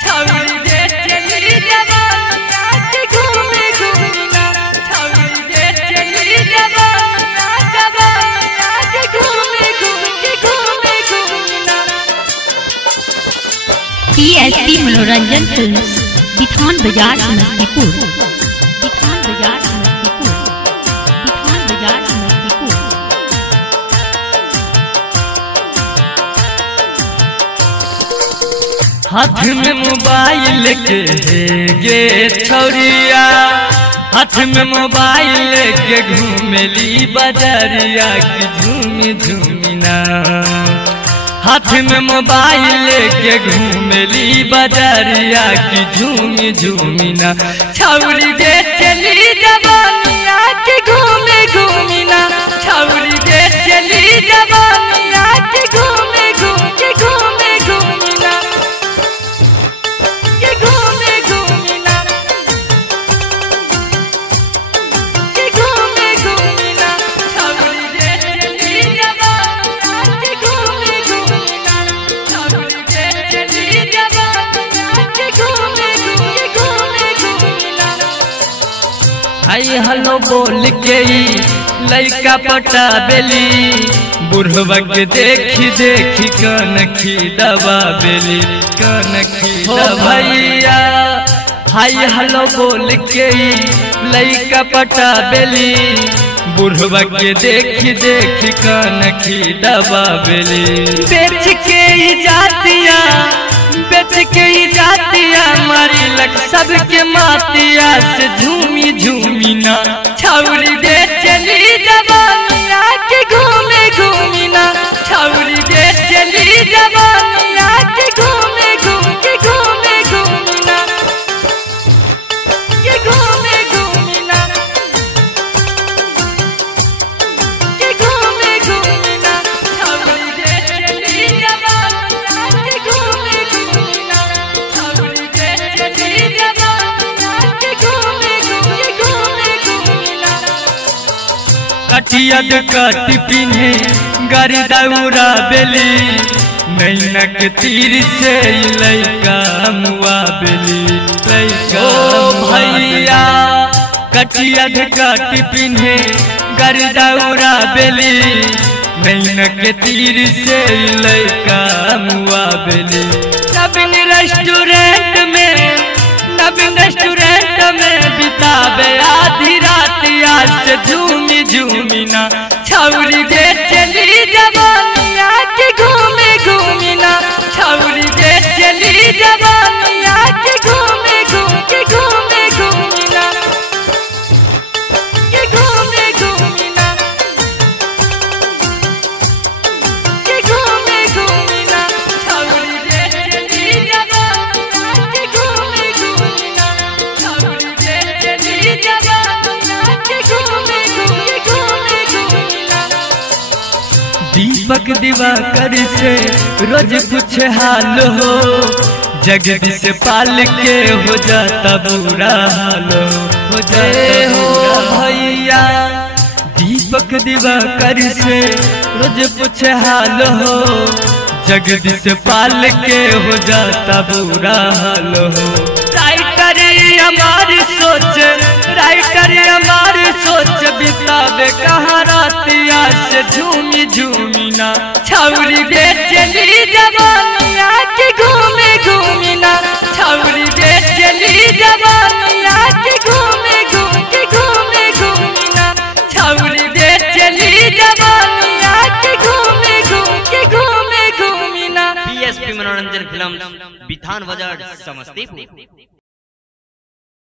छौरी दे चली जवानिया के घूमे घूमिना छौरी दे चली जवानिया के घूमे घूमिना। TSP मनोरंजन फिल्म्स, बिथान बाजार समस्तीपुर, बिथान बाजार समस्तीपुर, बिथान बाजार समस्तीपुर। हाथ में मोबाइल के गे छौरिया, हाथ में मोबाइल के घूमेली बजरिया की झूमी झूमिना हाथ में मोबाइल के घूमेली बजरिया की झूमी झूमिना छौरी दे चली जवानिया के घूमे घूमिना छौरी दे चली जवानिया के घूमे घूमिना के घूमे घूमिना के घूमे घूमिना छौरी दे चली जवानिया के घूमे घूमिना छौरी दे चली जवानिया के घूमे घूमिना। आई हलो बोल के लइका पटा बेली बुढ़वा के देखी देखी कनखी दबा बेली कनखी भैया। हाय हलो बोल के लइका पटा बेली बुढ़वा के देखी देखी कनखी दबा बेली। बेच के जातिया बेच के जातिया मारी लग सबके मातिया से झूमी झूमिना छौरी दे चली जवानिया के घूमे घूमिना छौरी दे चली जवानिया के घूमे घूमिना के घूमे घूमिना के घूमे घूमिना छौरी दे चली जवानिया के घूमे घूमिना छौरी दे चली जवानिया के घूमे घूमिना। कटिया कट पिन्हे गाड़ी दौड़ा बेली नैनक तीर से लैका मुआ बेली लैका भैया। कटिया कट पिन्हे गाड़ी दौड़ा बेली नैनक तीर से लैका मुआ बेली। नवीन रेस्टोरेंट में बितावे आधी रात से झूमी झूमिना छौरी दे चली जवानिया के घूमे घूमिना छौरी दे चली जवानिया के घूमे घूमिना के घूमे घूमिना के घूमे घूमिना छौरी दे चली जवानिया के घूमे घूमिना छौरी दे चली जवानिया के घूमे घूमिना। दीपक दिवाकर से रोज कुछ हाल हो जगदीश पाल के हो जाता बुरा हाल हो जाए हो भैया। दीपक दिवाकर से रोज कुछ हाल हो जगदीश पाल के हो जाता बुरा हाल हो। राइटर हमारी सोच बितावे कहाँ रातिया से झूमी झूमिना छौरी दे चली जवानिया के घूमे घूमिना छौरी दे चली जवानिया के घूमे घूमिना छौरी दे चली जवानिया के घूमे घूमिना। TSP मनोरंजन फिल्म, बिथान बाजार समस्तीपुर।